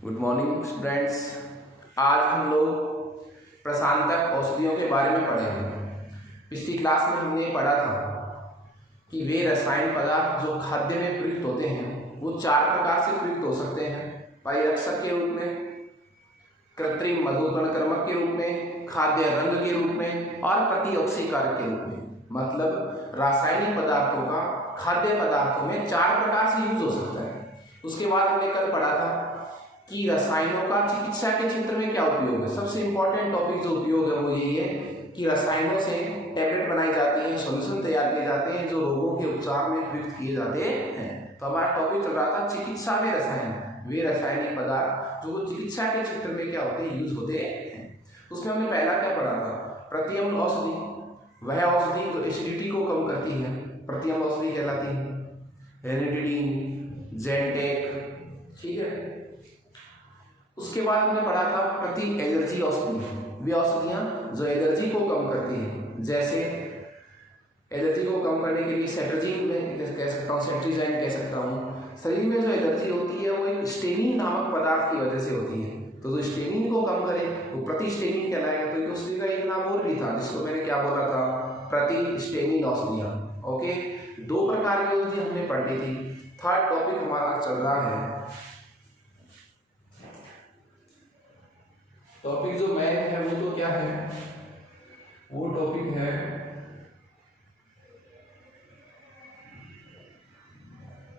Good morning students. आज हम लोग प्रशांतक औषधियों के बारे में पढ़ेंगे। पिछली क्लास में हमने पढ़ा था कि वे रसायन पदार्थ जो खाद्य में प्रयुक्त होते हैं वो चार प्रकार से प्रयुक्त हो सकते हैं। परिरक्षक के रूप में, कृत्रिम मधुकणक्रमक के रूप में, खाद्य रंग के रूप में और प्रतिऑक्सीकारक के रूप में। मतलब रासायनिक पदार्थों का खाद्य पदार्थों में चार प्रकार से यूज हो सकता है। उसके बाद हमने कल पढ़ा था कि रसायनों का चिकित्सा के क्षेत्र में क्या उपयोग है। सबसे इंपॉर्टेंट टॉपिक जो उपयोग है वो यही है कि रसायनों से टैबलेट बनाई जाती है, सॉल्यूशन तैयार किए जाते हैं जो रोगों के उपचार में प्रयुक्त किए जाते हैं। तो हमारा टॉपिक चल रहा था चिकित्सा में रसायन, वे रासायनिक पदार्थ जो चिकित्सा के क्षेत्र में क्या होते हैं, यूज होते हैं। उसमें हमने पहला क्या पढ़ा था, प्रतिअम्ल औषधि। वह औषधि जो एसिडिटी को कम करती है प्रतिअम्ल औषधि कहलाती है। रेनिटिडीन, जेंटेक, ठीक है। उसके बाद हमने पढ़ा था प्रति एलर्जी औषधि। वे औषधियाँ जो एलर्जी को कम करती हैं, जैसे एलर्जी को कम करने के लिए सेट्राजिन कह सकता हूँ, सेट्रिजाइन कह सकता हूँ। शरीर में जो एलर्जी होती है वो एक स्टेनिन नामक पदार्थ की वजह से होती है, तो जो स्टेनिन को कम करे वो प्रति स्टेनिन कहलाएगा। तो उसका एक नाम और भी था जिसको मैंने क्या बोला था, प्रति स्टेनिन औषधियाँ। ओके, दो प्रकार की औषधि हमने पढ़ी थी। थर्ड टॉपिक हमारा चल रहा है, टॉपिक जो मैन है वो तो क्या है, वो टॉपिक है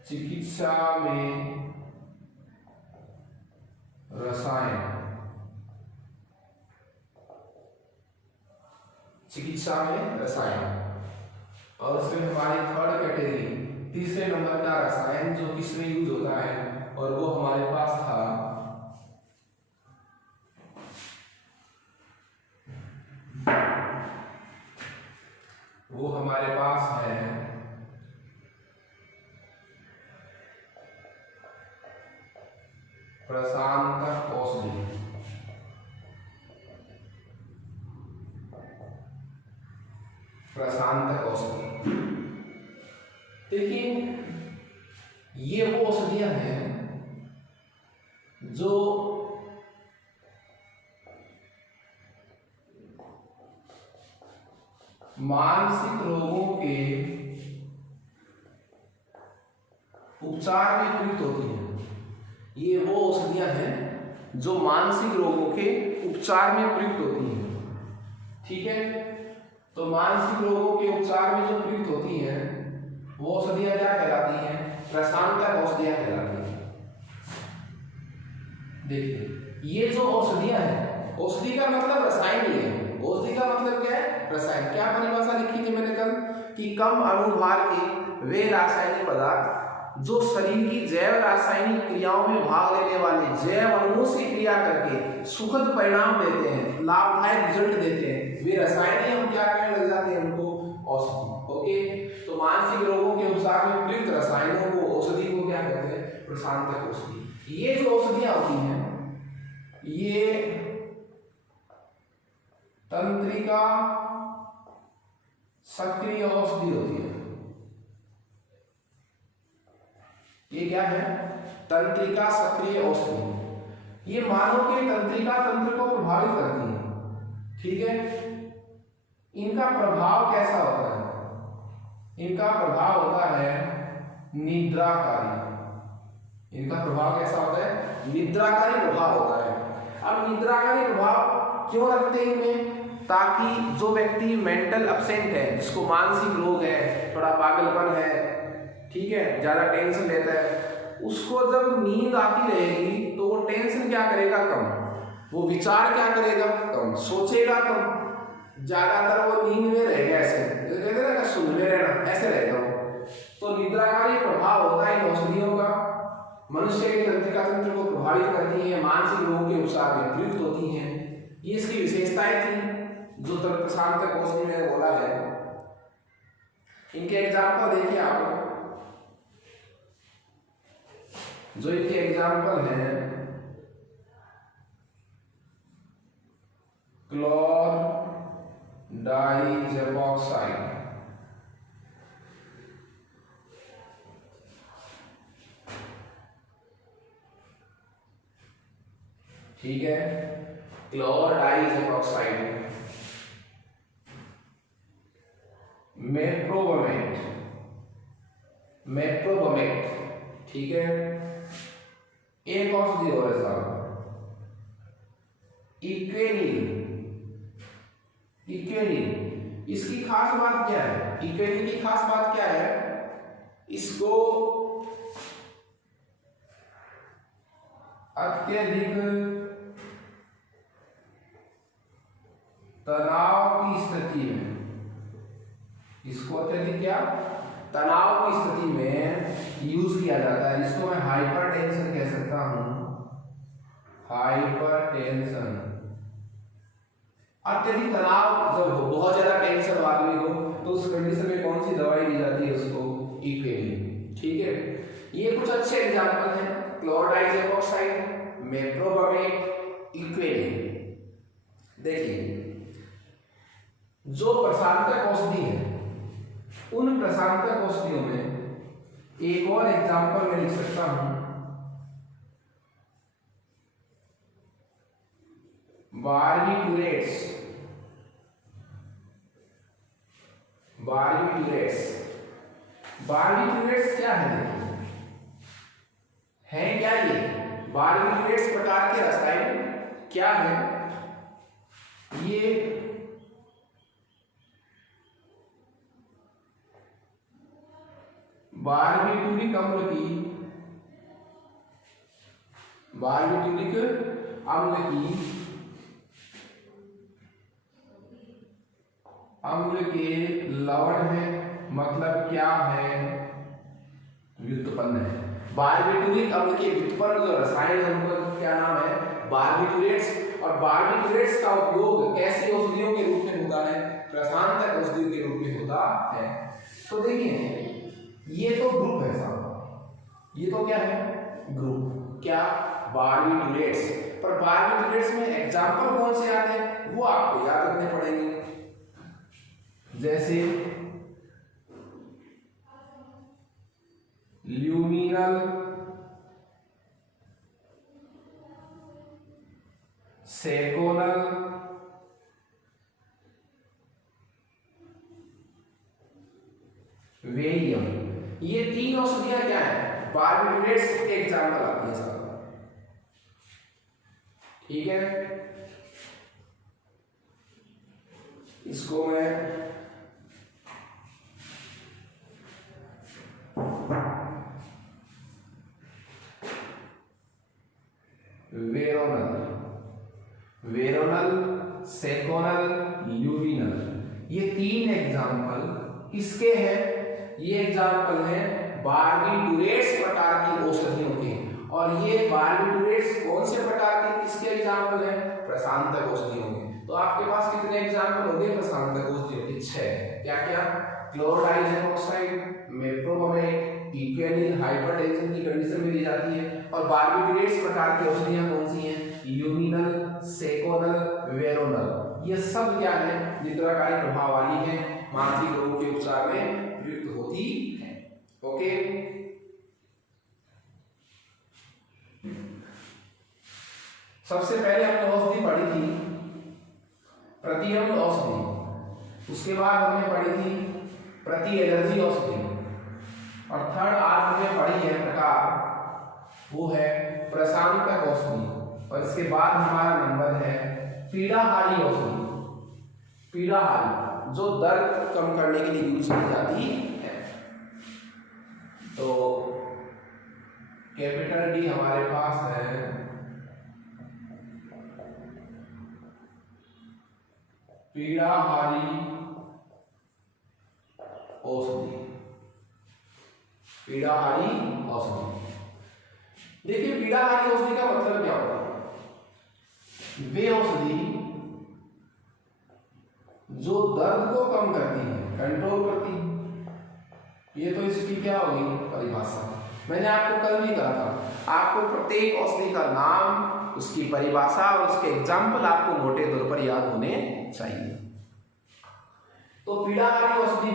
चिकित्सा में रसायन। चिकित्सा में रसायन। और उसमें हमारी थर्ड कैटेगरी, तीसरे नंबर का रसायन जो किसमें यूज होता है, और वो हमारे पास था है प्रशांतक औषधि। प्रशांतक औषधि, देखिए ये वो औषधियां हैं जो मानसिक रोगों के उपचार में प्रयुक्त होती हैं। ये वो औषधियां हैं जो मानसिक रोगों के उपचार में प्रयुक्त होती हैं, ठीक है। तो मानसिक रोगों के उपचार में जो प्रयुक्त होती हैं वो औषधियां क्या कहलाती हैं, प्रशांतक औषधियां कहलाती हैं। देखिए ये जो औषधियां हैं, औषधि का मतलब रसायन ही है। औषधि का मतलब क्या है, रसायन। क्या परिभाषा लिखी थी मैंने कल कि कम अणुभार के वे रासायनिक पदार्थ जो शरीर की जैव रासायनिक क्रियाओं में भाग लेने वाले जैव अणुओं से क्रिया करके सुखद परिणाम देते हैं, लाभदायक रिजल्ट देते हैं, वे रसायन ही हम क्या कहने लग जाते हैं, उनको औषधि। ओके, तो मानसिक रोगों के उपचार में प्रयुक्त रसायनों को, औषधि को क्या कहते हैं, प्रशांतक औषधि। ये जो औषधियां होती हैं ये तंत्रिका सक्रिय औषधि होती है। ये क्या है, तंत्रिका सक्रिय औषधि। ये मानव के तंत्रिका तंत्र को प्रभावित करती है, ठीक है। इनका प्रभाव कैसा होता है, इनका प्रभाव होता है निद्राकारी। इनका प्रभाव कैसा होता है, निद्राकारी प्रभाव होता है। अब निद्राकारी प्रभाव क्यों रखते हैं इनमें, ताकि जो व्यक्ति मेंटल अपसेंट है, जिसको मानसिक रोग है, थोड़ा पागलपन है, ठीक है, ज्यादा टेंशन लेता है, उसको जब नींद आती रहेगी तो वो टेंशन क्या करेगा, कम, वो विचार क्या करेगा, कम, सोचेगा कम, ज्यादातर वो नींद में रहेगा, ऐसे कहते हैं ना, सुन में रहना, ऐसे रहेगा वो। तो निद्राकारी प्रभाव होता है इन औषधियों का, मनुष्य के तंत्रिका तंत्र को प्रभावित करती है, मानसिक रोगों के उपचार में प्रयुक्त होती हैं। ये इसकी विशेषताएं थी जो प्रशांतक औषधि मैंने बोला है। इनके एग्जाम्पल देखिए आप, जो इनके एग्जाम्पल हैं, क्लोर डाइजेपॉक्साइड, ठीक है, क्लोरडाइज़ेपॉक्साइड, मेप्रोबमेट, ठीक है। एक औषधि और है साहब, इक्वेनिल। इसकी खास बात क्या है? इक्वेनिल की खास बात क्या है? इसको अत्यधिक तनाव की स्थिति में, तनाव की स्थिति में यूज किया जाता है। इसको मैं हाइपरटेंशन कह सकता हूं, हाइपरटेंशन। अत्यधिक तनाव जब हो, बहुत ज्यादा टेंशन आदमी को, तो उस कंडीशन में कौन सी दवाई दी जाती है? उसको इक्वेनिल, ठीक है। ये कुछ अच्छे एग्जांपल हैं, क्लोरडाइज़ेपॉक्साइड, मेप्रोबमेट, इक्वेनिल। देखिए, जो प्रशांतक औषधि है, उन प्रशांतक औषधियों में एक और एग्जांपल मैं लिख सकता हूं, बारबीट्यूरेट्स। बारबीट्यूरेट्स क्या है? क्या ये बारबीट्यूरेट्स प्रकार के रसायन क्या है? ये बारबीट्यूरिक अम्ल के लवण है, मतलब क्या है? व्युत्पन्न है। बारबीट्यूरिक अम्ल के व्युत्पन्न जो रसायन है उनका क्या नाम है? बारबीट्यूरेट्स। और बारबीट्यूरेट्स का उपयोग कैसी औषधियों के रूप में होता है? प्रशांतक औषधियों के रूप में होता है। तो देखिए, ये तो ग्रुप है साहब, ये तो क्या है? ग्रुप। क्या? बारबीट्यूरेट्स। पर बारबीट्यूरेट्स में एग्जांपल कौन से आते हैं वो आपको याद रखने पड़ेंगे। जैसे ल्यूमिनल, सेकोनल, वेरियम। ये तीन औषधियां क्या है? बारबीट्यूरेट्स के एग्जांपल आते हैं साहब, ठीक है। इसको मैं वेरोनल, सेकोनल, ल्यूमिनल, ये तीन एग्जांपल किसके हैं? ये एग्जांपल है बारबीट्यूरेट्स प्रकार की औषधियों के। और ये बारबीट्यूरेट्स कौन से प्रकार के, किसके एग्जांपल है? प्रशांतक औषधियों के। तो आपके पास कितने एग्जांपल हो गए प्रशांतक औषधियों के? 6। क्या क्या? क्लोरडाइज़ेपॉक्साइड, मेप्रोबमेट, इक्वेनिल, हाइपरटेंशन की कंडीशन में दी जाती है। और बारबीट्यूरेट्स प्रकार की औषधियां कौन सी हैं? Luminal, seconal, veronal. ये सब क्या है? निद्राकारी प्रभाव वाली है, मानसिक रोगों के उपचार में प्रयुक्त होती है। ओके, सबसे पहले हमने औषधि पढ़ी थी प्रतिअम्ल औषधि, उसके बाद हमने पढ़ी थी प्रति एलर्जी औषधि, और थर्ड आज हमने पढ़ी है प्रकार, वो है प्रशांतक औषधि। और इसके बाद हमारा नंबर है पीड़ाहारी औषधि। पीड़ाहारी जो दर्द कम करने के लिए यूज की जाती है। तो कैपिटल डी हमारे पास है पीड़ाहारी औषधि। पीड़ाहारी औषधि, देखिए पीड़ाहारी औषधि का मतलब क्या होता है? वे औषधि जो दर्द को कम करती है, कंट्रोल करती है। ये तो इसकी क्या होगी परिभाषा। मैंने आपको कल भी कहा था, आपको प्रत्येक औषधि का नाम, उसकी परिभाषा और उसके एग्जाम्पल आपको मोटे तौर पर याद होने चाहिए। तो पीड़ाहारी औषधि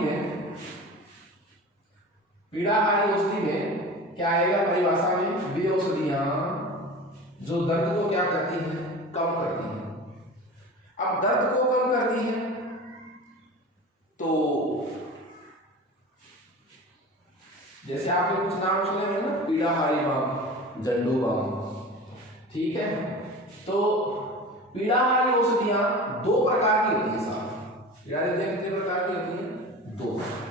में क्या आएगा परिभाषा में? वे औषधियां जो दर्द को क्या करती है, कम करती है। अब दर्द को कम करती है तो जैसे आपने कुछ नाम सुने हैं ना, पीड़ाहारी बाम, जंडू बाम, ठीक है। तो पीड़ाहारी औषधियां दो प्रकार की होती है साहब। पीड़ाहारी कितने प्रकार की होती है? दो प्रकार की।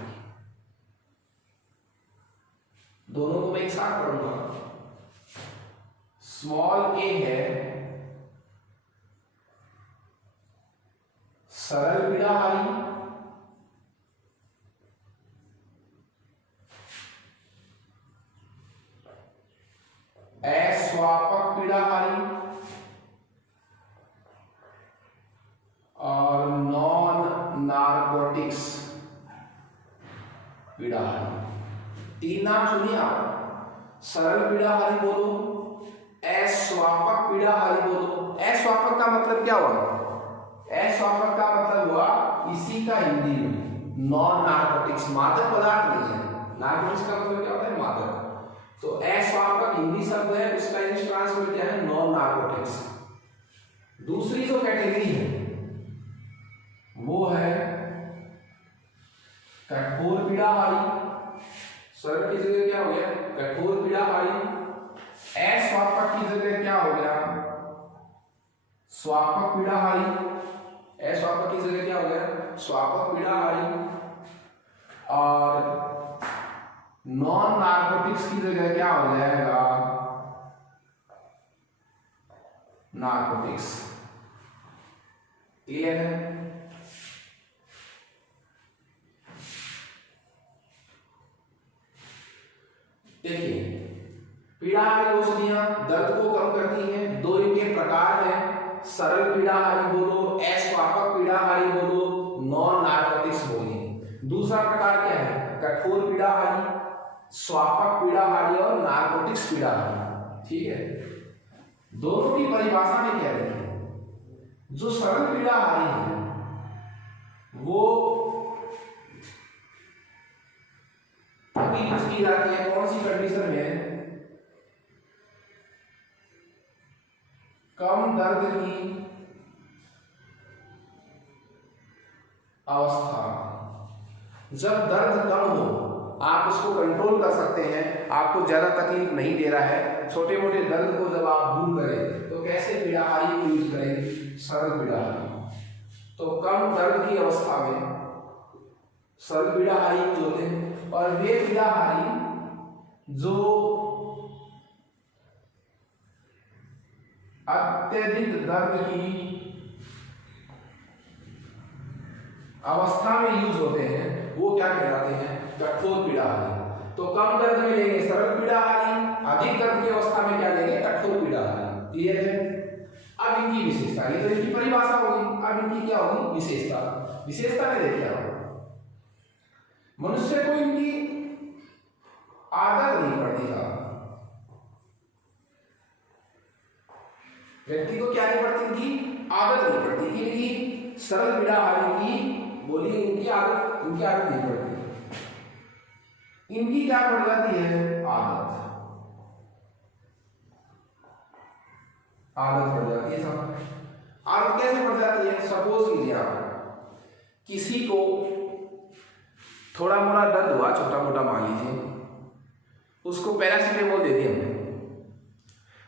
दोनों को मैं एक साथ पढ़ूंगा। स्मॉल ए है सरल पीड़ाहारी, अस्वापक पीड़ाहारी और नॉन नार्कोटिक्स पीड़ाहारी। तीन नाम सुनिए आप। सरल पीड़ाहारी बोलो, अस्वापक पीड़ाहारी बोलो। अस्वापक का मतलब क्या हुआ? अस्वापक का मतलब हुआ इसी का हिंदी में नॉन नार्कोटिक्स, मादक पदार्थ नहीं है। नार्कोटिक्स का मतलब क्या होता है? मादक। तो अस्वापक हिंदी शब्द है, उसका इंग्लिश ट्रांसलेट क्या है? Non narcotics. दूसरी जो कैटेगरी है वो है कठोर पीड़ाहारी। सरल की जगह क्या हो गया? कठोर पीड़ाहारी। अस्वापक की जगह क्या हो गया? स्वापक पीड़ाहारी। अस्वापक की जगह क्या हो गया? स्वापक पीड़ाहारी। और नॉन नार्कोटिक्स की जगह क्या हो जाएगा? नार्कोटिक्स। क्लियर है? देखिए, पीड़ाहारी औषधियां दर्द को कम करती हैं। दो इनके प्रकार हैं, सरल पीड़ाहारी बोलो, अस्वापक पीड़ाहारी बोलो, नॉन नार्कोटिक्स बोलिए। दूसरा प्रकार क्या है? कठोर पीड़ाहारी, स्वापक पीड़ाहारी और नार्कोटिक्स पीड़ाहारी। ठीक है, दोनों की परिभाषा में क्या है? जो सरल पीड़ाहारी है वो यूज की जाती है कौन सी कंडीशन में? कम दर्द की अवस्था। जब दर्द कम हो, आप उसको कंट्रोल कर सकते हैं, आपको ज्यादा तकलीफ नहीं दे रहा है, छोटे मोटे दर्द को जब आप दूर करें तो कैसे पीड़ाहारी को यूज करें? सरल पीड़ाहारी। तो कम दर्द की अवस्था में सरल पीड़ाहारी यूज होते हैं। और वे पीड़ाहारी जो अत्यधिक दर्द की अवस्था में यूज होते हैं वो क्या कहलाते हैं? कठोर पीड़ाहारी। तो कम दर्द में लेंगे सरल पीड़ाहारी, अधिक दर्द की अवस्था में क्या लेंगे? कठोर पीड़ाहारी। क्लियर है? अब इनकी विशेषता, ये तो इनकी परिभाषा होगी। अब इनकी क्या होगी? विशेषता। विशेषता में देखिए आप, मनुष्य को इनकी आदत नहीं पड़ती था। व्यक्ति को क्या नहीं पड़ती? इनकी आदत नहीं पड़ती कि इनकी सरल पीड़ाहारी की बोलिए इनकी आदत नहीं पड़ती। इनकी क्या पड़ जाती है? आदत पड़ जाती है। सब आदत कैसे पड़ जाती है? सपोज कीजिए आप किसी को थोड़ा मोड़ा दर्द हुआ, छोटा मोटा मान लीजिए, उसको पैरासीटामोल दे दिया हमने,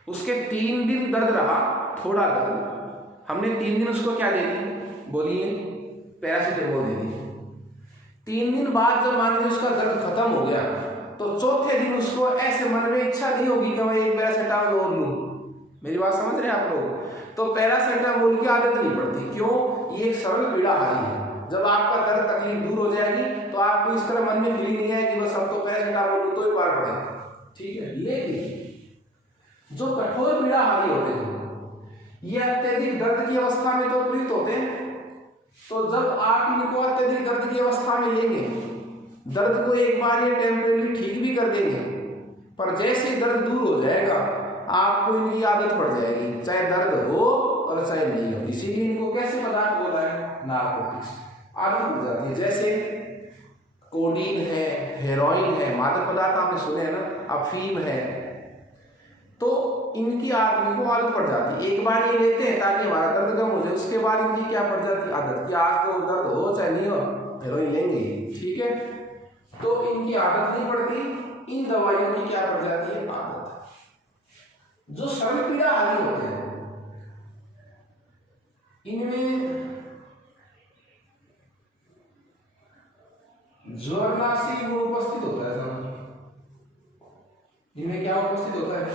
उसके 3 दिन दर्द रहा, थोड़ा दर्द, हमने 3 दिन उसको क्या दे दी? बोलिए पैरासीटामोल दे दी। 3 दिन बाद जब मान लीजिए उसका दर्द खत्म हो गया तो चौथे दिन उसको ऐसे मन में इच्छा नहीं होगी कि मैं एक पैरासीटामोल और लूं। मेरी बात समझ रहे हैं आप लोग? तो पैरासीटामोल की आदत नहीं पड़ती। क्यों? ये एक सरल पीड़ाहारी है। जब आपका दर्द तकलीफ दूर हो जाएगी तो आपको इस तरह मन में फीलिंग नहीं आएगी बस हम तो पैरासीटामोल तो ही पार पड़े। ठीक है, लेकिन जो कठोर पीड़ाहारी होते हैं ये अत्यधिक दर्द की अवस्था में तो पीड़ित होते हैं। तो जब आप इनको अत्यधिक दर्द की अवस्था में लेंगे, दर्द को एक बार ये टेम्परेरी ठीक भी कर देंगे, पर जैसे दर्द दूर हो जाएगा आपको इनकी आदत पड़ जाएगी, चाहे दर्द हो और चाहे नहीं हो। इसीलिए इनको कैसे पदार्थ बोला है? नार्कोटिक्स। आदत पड़ जाती है। जैसे कोडीन है, हेरोइन है, मादक पदार्थ आपने सुने हैं ना, अफीम है। तो इनकी आदमी को आदत पड़ जाती है, एक बार ये लेते हैं ताकि हमारा दर्द कम हो जाए, उसके बाद इनकी क्या पड़ जाती है आदत कि आज तो दर्द हो चाहे नहीं हो हेरोइन लेंगे, ठीक है। तो इनकी आदत नहीं पड़ती, इन दवाइयों की क्या पड़ जाती है आदत। जो सरल पीड़ाहारी होते हैं इनमें ज्वरनाशी गुण उपस्थित होता है। इनमें क्या उपस्थित होता है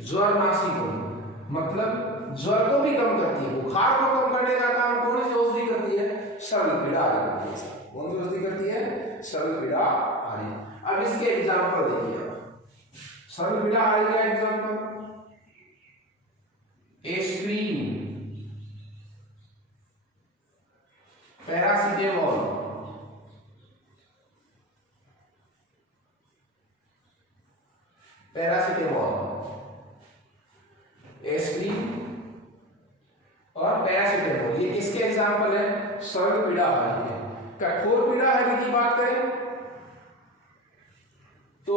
ज्वरनाशी गुण, मतलब ज्वर को भी कम करती है, बुखार को कम करने का काम कौन सी औषधि करती है, सरल पीड़ाहारी। कौन सी औषधि करती है, सरल पीड़ाहारी। अब इसके एग्जाम्पल देखिए, सरल पीड़ाहारी का एग्जाम्पल एस्प्रिन, पैरासिटामोल, एस्प्रिन और पैरासिटामोल, ये किसके एग्जाम्पल है, सरल पीड़ाहारी के। कठोर पीड़ाहारी की बात करें तो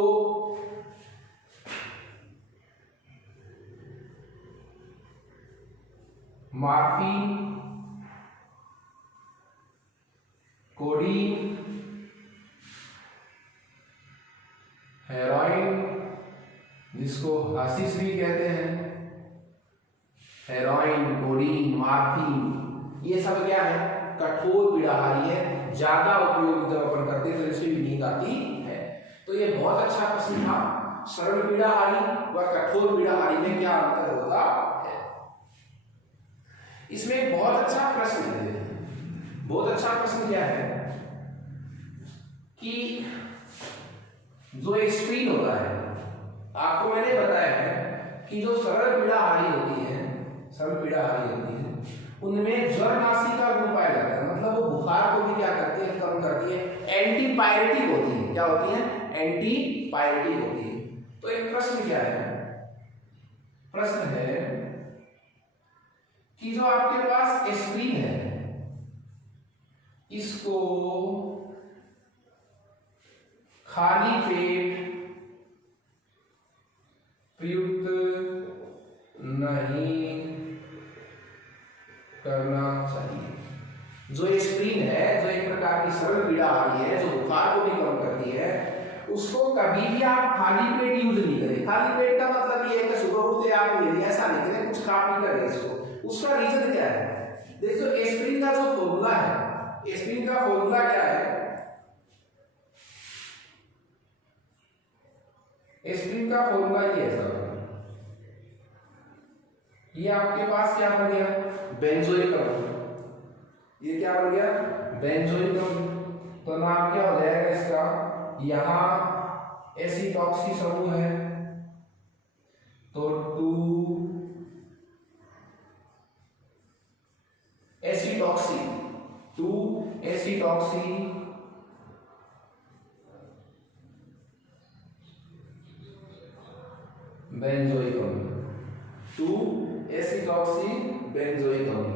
मॉर्फिन, कोडीन, हेरोइन जिसको हशीश भी कहते हैं, हेरोइन, कोडीन, मॉर्फिन, ये सब क्या है कठोर पीड़ाहारी है, ज्यादा उपयोग जब अपन करते हैं तो इसमें भी नींद आती है। तो ये बहुत अच्छा प्रश्न था, सरल पीड़ाहारी व कठोर पीड़ाहारी में क्या अंतर होता है। इसमें एक बहुत अच्छा प्रश्न है, बहुत अच्छा प्रश्न क्या है कि जो एस्प्रिन होता है, आपको मैंने बताया है कि जो सरल पीड़ाहारी होती है, उनमें ज्वरनाशी का गुण पाया जाता है, मतलब वो बुखार को भी क्या करती है कम करती है, एंटीपायरेटिक होती है। क्या होती है, एंटीपायरेटिक होती है। तो एक प्रश्न क्या है, प्रश्न है कि जो आपके पास एस्प्रिन है इसको खाली पेट प्रयुक्त नहीं करना चाहिए। जो एस्प्रिन है, जो एक प्रकार की सरल पीड़ाहारी है, जो बुखार को भी कम करती है, उसको कभी भी आप खाली पेट यूज नहीं करें। खाली पेट का मतलब ये है कि सुबह उठते आप ले, ऐसा नहीं करें, कुछ खा पी कर इसको। उसका रीजन क्या है, देखो एस्प्रिन का जो फॉर्मूला है, एस्प्रिन का फॉर्मूला क्या है, एस्प्रिन का फॉर्मूला ये है सर, ये आपके पास क्या बन गया, बेंजोइक अम्ल। ये क्या बन गया, बेंजोइक अम्ल। तो नाम क्या हो जाएगा इसका, यहां एसिटॉक्सी समूह है तो 2 एसिटॉक्सी, 2 एसिटॉक्सी बेंजोइक अम्ल, 2 एसिटॉक्सी बेंजोइक अम्ल,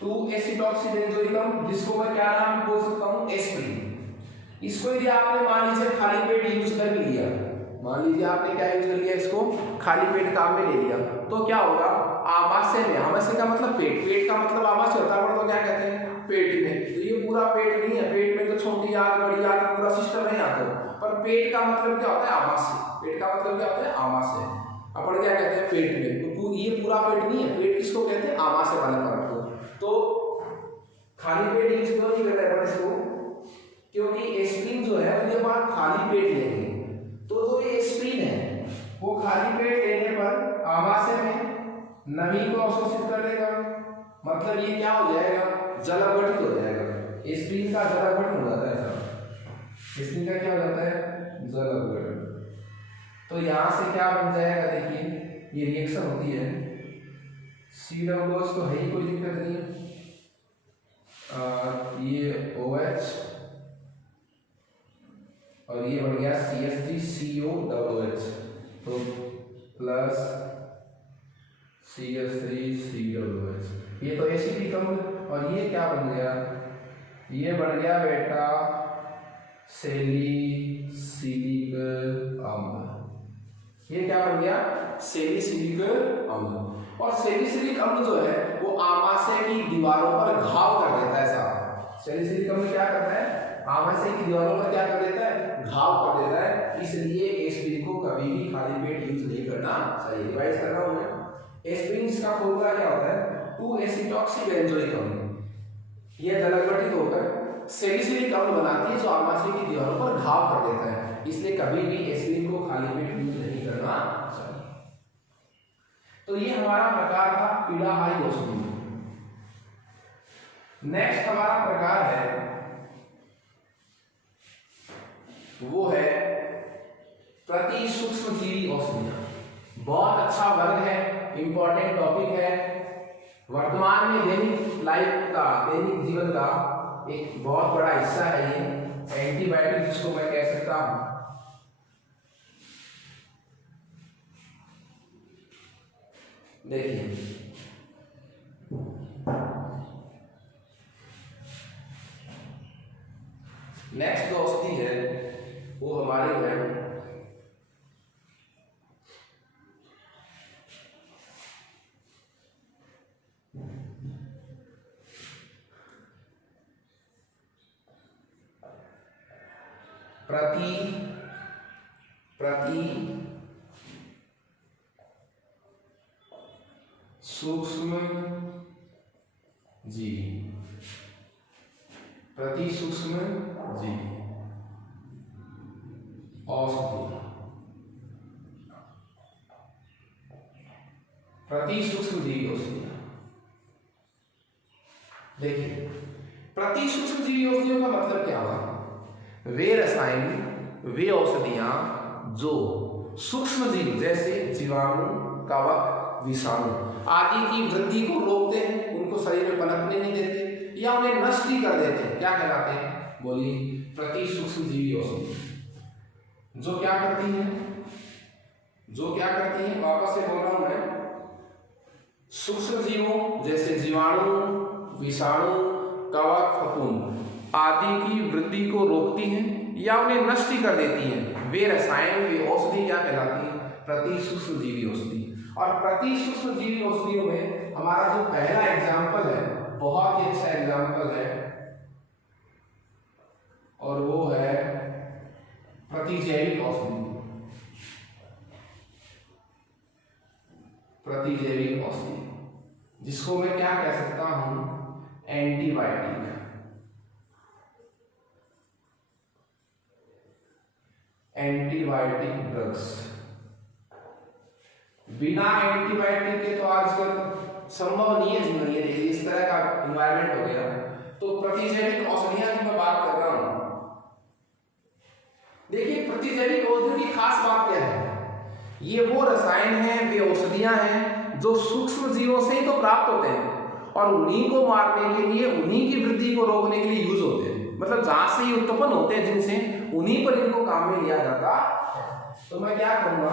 2 एसिटॉक्सी बेंजोइक अम्ल, जिसको मैं क्या नाम बोल सकता हूं, एस्प्रिन। इसको यदि आपने मान लीजिए खाली पेट यूज कर भी लिया, मान लीजिए आपने क्या यूज कर लिया, इसको खाली पेट काम में ले लिया, तो क्या होगा, आमाशय में, आमाशय का मतलब पेट, पेट का मतलब आमाशय होता है, तो क्या कहते हैं पेट में। तो ये पूरा पेट नहीं है, पेट में तो छोटी आंत, बड़ी आंत, पूरा सिस्टम नहीं आता, पर पेट का मतलब क्या होता है, आमाशय। पेट का मतलब क्या होता है, आमाशय। अपन क्या कहते हैं पेट में, तो ये पूरा पेट नहीं है, पेट किसको कहते हैं, आमाशय वाले पार्ट को। तो खाली पेट यूज क्यों नहीं कर रहे हैं इसको, क्योंकि एस्प्रिन जो है उसके बाद खाली पेट लेंगे, तो जो ये एस्प्रिन है वो खाली पेट लेने पर आमाशय में नमी को अवशोषित कर देगा, मतलब ये क्या हो जाएगा, जलावटित हो जाएगा। एस्प्रिन का जलावटन हो जाता है सर, एस्प्रिन का क्या हो जाता है, जलावटन। तो यहां से क्या बन जाएगा, देखिए ये रिएक्शन होती है, COOH तो है ही, कोई दिक्कत नहीं है, ये OH और ये बन गया CH3COOH, तो प्लस CH3COOH, ये तो एसिटिक अम्ल। और ये क्या बन गया, ये बन गया बेटा सैलिसिलिक अम्ल। ये क्या बन गया, सैलिसिलिक अम्ल। और सैलिसिलिक अम्ल जो है वो आमाशय की दीवारों पर घाव कर देता है साहब। सैलिसिलिक अम्ल क्या करता है, आमाशय की दीवारों पर क्या कर देता है, घाव कर देता है। इसलिए एस्पिरिन को कभी भी खाली पेट यूज नहीं करना चाहिए। रिवाइज कर रहा हूं मैं। एस्पिरिन का फॉर्मूला क्या होता है, 2-एसिटॉक्सीबेंजोइक अम्ल। यह जलगठित होकर सैलिसिलिक अम्ल बनाती है जो आमाशय की दीवारों पर घाव कर देता है। इसलिए कभी भी एस्पिरिन को खाली पेट यूज नहीं करना चाहिए। तो ये हमारा प्रकार था पीड़ाहारी औषधि। नेक्स्ट हमारा प्रकार है वो है प्रति सूक्ष्मजीवी औषधियां। बहुत अच्छा वर्ग है, इंपॉर्टेंट टॉपिक है। वर्तमान में दैनिक लाइफ का, दैनिक जीवन का एक बहुत बड़ा हिस्सा है ये एंटीबायोटिक, जिसको मैं कह सकता हूं। देखिए नेक्स्ट जो औषधि है वो हमारी है प्रति सूक्ष्म जीवी, प्रति सूक्ष्म जीवी औषधि। प्रति सूक्ष्म जीवी औषधियां। देखिए प्रति सूक्ष्म जीवी औषधियों का मतलब क्या हुआ, वे रसायन, वे औषधियां जो सूक्ष्म जीव जैसे जीवाणु, कवक, विषाणु आदि की वृद्धि को रोकते हैं, उनको शरीर में पनपने नहीं देते या उन्हें नष्ट ही कर देते हैं, क्या कहलाते हैं, बोलिए प्रति सूक्ष्म जीवी औषधि। जो क्या करती है, जो क्या करती है, वापस से बोल रहा हूं मैं, सूक्ष्म जीवों जैसे जीवाणु, विषाणु, कवक, फफूंद आदि की वृद्धि को रोकती हैं या उन्हें नष्ट ही कर देती हैं। वे रसायन, वे औषधि क्या कहलाती है, प्रति सूक्ष्म जीवी औषधि। और प्रति सूक्ष्म जीवी औषधियों में हमारा जो पहला एग्जाम्पल है, बहुत ही अच्छा एग्जाम्पल है, और वो है प्रतिजैविक औषधि। प्रतिजैविक औषधि जिसको मैं क्या कह सकता हूं, एंटीबायोटिक। Antibiotic drugs. बिना एंटीबायोटिक के तो आजकल संभव नहीं है जिंदगी। देखिए इस तरह का एनवायरनमेंट हो गया। तो प्रतिजैविक औषधियां की मैं बात कर रहा हूं। देखिए प्रतिजैविक औषधियों की खास बात क्या है, ये वो रसायन हैं, वे औषधियां हैं जो सूक्ष्म जीवों से ही तो प्राप्त होते हैं और उन्हीं को मारने के लिए, उन्हीं की वृद्धि को रोकने के लिए यूज होते हैं। मतलब जहां से ही उत्पन्न होते हैं जिनसे, उन्हीं पर इनको काम में लिया जाता है। तो मैं क्या कहूंगा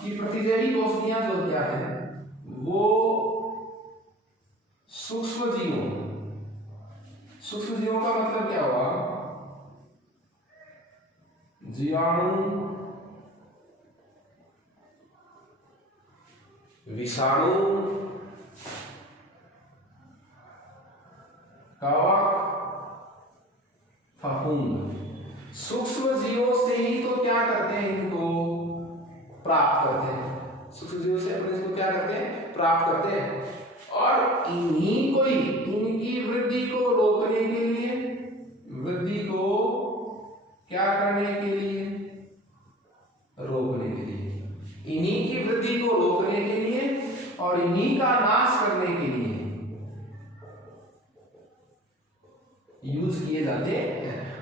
कि प्रतिजैविक औषधियां जो क्या है, वो सूक्ष्म जीवों, सूक्ष्म जीवों का मतलब क्या हुआ, जीवाणु, विषाणु, कवक, फफूंद, सूक्ष्म जीवों से ही तो क्या करते हैं, इनको प्राप्त करते हैं। सूक्ष्म जीवों से अपने इसको क्या करते हैं, प्राप्त करते हैं। और इन्हीं को ही, इनकी वृद्धि को रोकने के लिए, वृद्धि को क्या करने के लिए, रोकने के लिए, इन्हीं की वृद्धि को रोकने के लिए और इन्हीं का नाश करने के लिए यूज किए जाते हैं।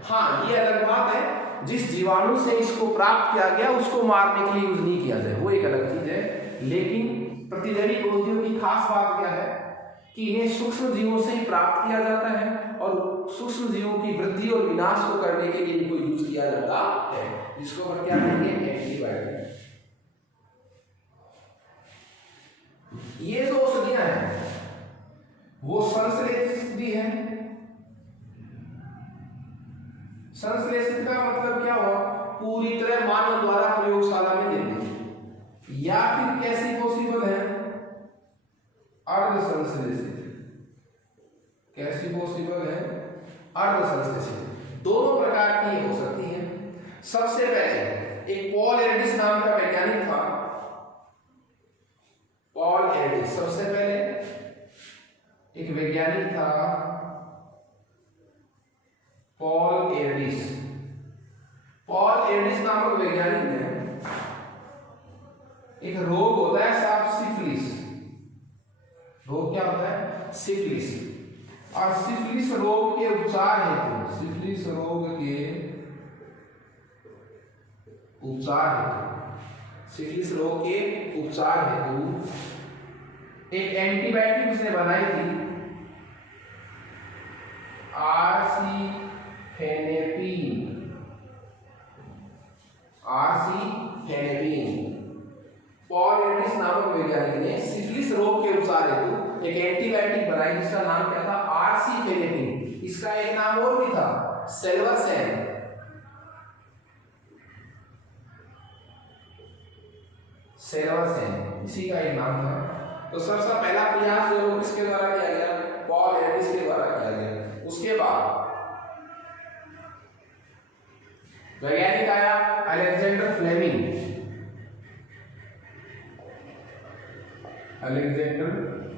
हाँ, ये अलग बात है, जिस जीवाणु से इसको प्राप्त किया गया उसको मारने के लिए यूज नहीं किया जाए, वो एक अलग चीज है। लेकिन प्रतिजैविक औषधियों की खास बात क्या है कि इन्हें सूक्ष्म जीवों से ही प्राप्त किया जाता है और सूक्ष्म जीवों की वृद्धि और विनाश को करने के लिए इनको यूज किया जाता है, जिसको हम क्या कहेंगे, एंटीबायोटिक। ये जो औषधियां हैं वो संश्लेषित भी हैं। संश्लेषित का मतलब क्या हुआ, पूरी तरह मानव द्वारा प्रयोगशाला में निर्मित, या फिर कैसी पॉसिबल है, अर्ध संश्लेषित। कैसी पॉसिबल है, अर्ध संश्लेषित। दोनों प्रकार की हो सकती है। सबसे पहले एक पॉल एरडिस नाम का वैज्ञानिक था, पॉल एरडिस। सबसे पहले एक वैज्ञानिक था पॉल एरडिस। पॉल एरडिस नामक वैज्ञानिक ने एक रोग होता है साफ सिफिलिस। रोग क्या होता है, सिफिलिस। और सिफिलिस रोग के उपचार हेतु, सिफिलिस रोग के उपचार हेतु, सिफिलिस रोग के उपचार हेतु एक एंटीबायोटिक उसने बनाई थी, आर्सीफेनेपिन। आर्सीफेनेपिन। पॉल एरडिस नामक वैज्ञानिक ने सिफिलिस रोग के उपचार हेतु एक एंटीबायोटिक बनाई जिसका नाम क्या था, आर्सीफेनेपिन। इसका एक नाम और भी था, सेल्वर्सेन। सेल्वर्सेन इसी का एक नाम था। तो सबसे पहला प्रयास जो किसके द्वारा किया गया, पॉल एरडिस के द्वारा किया गया। उसके बाद वैज्ञानिक आया अलेक्जेंडर फ्लेमिंग। अलेक्जेंडर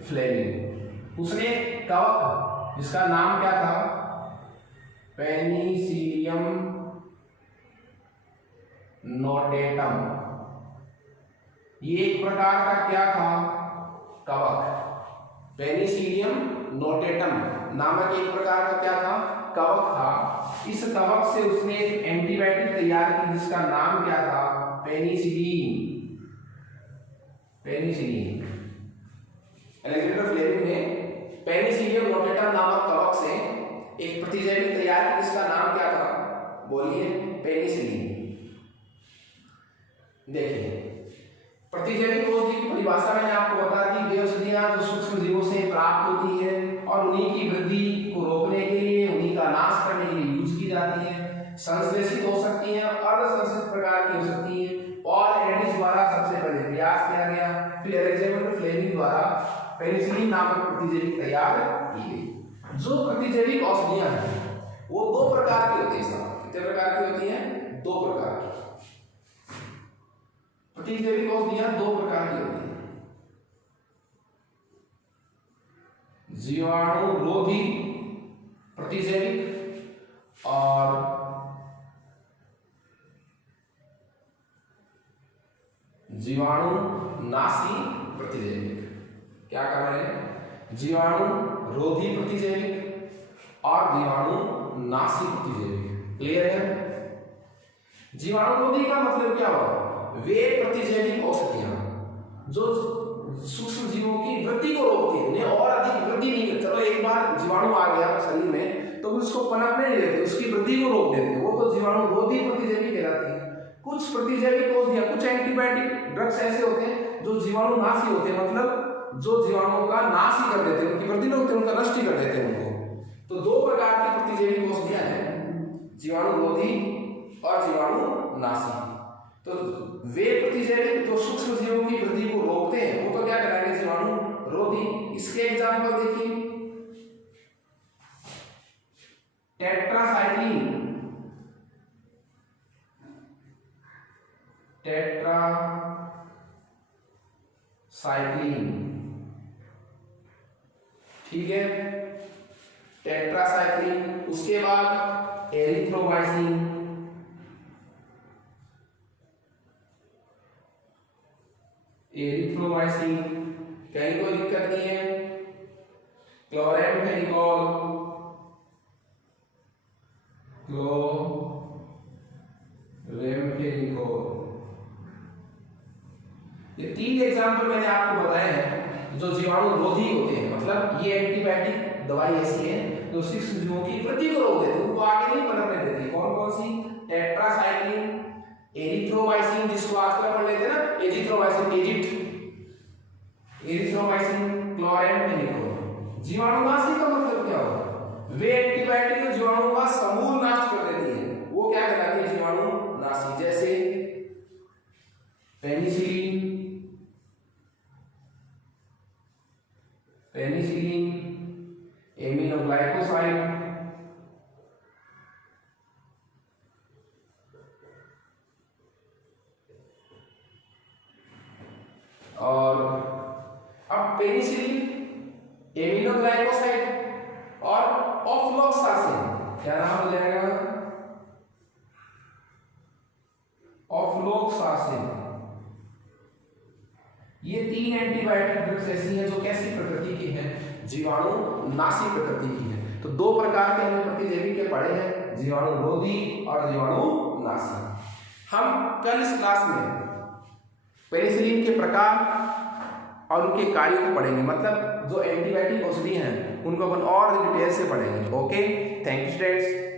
फ्लेमिंग, उसने कवक जिसका नाम क्या था, पेनिसिलियम नोटेटम। ये एक प्रकार का क्या था, कवक। पेनिसिलियम नोटेटम नामक एक प्रकार का क्या था, कवक था। इस कवक से उसने एक एंटीबायोटिक तैयार की जिसका नाम क्या था, पेनिसिलिन। पेनिसिलिन। अलेक्जेंडर फ्लेमिंग ने पेनिसिलियम नोटेटम नामक कवक से एक प्रतिजैविक तैयार की जिसका नाम क्या था, बोलिए, पेनिसिलिन। देखिए, प्रतिजैविक औषधि की परिभाषा मैंने आपको बता दी। वे औषधियां जो सूक्ष्म जीवों से प्राप्त होती है और उन्हीं की वृद्धि को रोकने के लिए, उन्हीं का नाश करने के लिए यूज की जाती है। संश्लेषित हो सकती है, अर्ध संश्लेषित प्रकार की हो सकती है। पॉल एरडिस द्वारा सबसे पहले प्रयास किया गया, फिर अलेक्जेंडर फ्लेमिंग द्वारा पेनिसिलिन नामक प्रतिजैविक तैयार की गई। जो प्रतिजैविक औषधियां हैं वो दो प्रकार की होती है। कितने प्रकार की होती हैं, दो प्रकार की। प्रतिजैविक औषधियां दो प्रकार की होती हैं, जीवाणुरोधी प्रतिजैविक और जीवाणुनाशी प्रतिजैविक। क्या कर रहे हैं, जीवाणुरोधी प्रतिजैविक और जीवाणुनाशी प्रतिजैविक। क्लियर है। जीवाणुरोधी का मतलब क्या हुआ, वे प्रतिजैविक औषधियां जो सूक्ष्म जीवों की वृद्धि को रोकती है, उन्हें और अधिक वृद्धि नहीं करती। चलो एक बार जीवाणु आ गया शरीर में तो उसको पनपने नहीं देते, उसकी वृद्धि को रोक देते, वो तो जीवाणुरोधी प्रतिजैविक कहलाती है। कुछ प्रतिजैविक औषधियां, कुछ एंटीबायोटिक ड्रग्स ऐसे होते हैं जो जीवाणुनाशी होते हैं, मतलब जो जीवाणुओं का नाश ही कर देते हैं, उनकी वृद्धि रोकते हैं, उनका नष्ट ही कर देते हैं उनको। तो दो प्रकार की प्रतिजैविक औषधियां हैं, जीवाणुरोधी और जीवाणुनाशी। तो वे प्रतिजैविक जो सूक्ष्म जीवों की वृद्धि को रोकते हैं वो तो क्या कराएंगे, जीवाणुरोधी। इसके एग्जाम्पल देखिए, टेट्रासाइक्लिन। टेट्रासाइक्लिन, ठीक है, टेट्रासाइक्लिन। उसके बाद एरिथ्रोमाइसिन। एरिथ्रोमाइसिन, कहीं कोई दिक्कत नहीं है। क्लोरेम्फेनिकोल, ये तीन एग्जाम्पल मैंने आपको बताए हैं जो जीवाणुरोधी होते हैं। मतलब ये एंटीबायोटिक दवाई ऐसी है जो सूक्ष्म जीवों की वृद्धि को रोक देती है, उनको आगे नहीं पनपने देती। कौन कौन सी, टेट्रासाइक्लिन, एरिथ्रोमाइसिन, जिसको आजकल पढ़ लेते हैं ना, एजिथ्रोमाइसिन, एरिथ्रोमाइसिन, क्लोरेम्फेनिकोल। जीवाणुनाशी का मतलब क्या होगा, वे एंटीबायोटिक जीवाणु का समूल नाश कर देती है, वो क्या कहलाती है, जीवाणुनाशी। जैसे पेनिसिलिन, पेनिसिलिन, एमिनोग्लाइकोसाइड, और अब पेनिसिलिन, एमिनोग्लाइकोसाइड और ऑफ्लोक्सासिन, क्या नाम हो जाएगा? ऑफ्लोक्सासिन। ये 3 एंटीबायोटिक ड्रग्स ऐसी हैं जो कैसी प्रकृति की हैं? जीवाणुनाशी प्रकृति की है। तो 2 प्रकार के हमने प्रतिजैविक के पढ़े हैं, जीवाणुरोधी और जीवाणुनाशी। हम कल इस क्लास में पेनिसिलिन के प्रकार और उनके कार्यों को पढ़ेंगे, मतलब जो एंटीबायोटिक औषधि हैं उनको अपन और डिटेल से पढ़ेंगे। Okay, thank you students.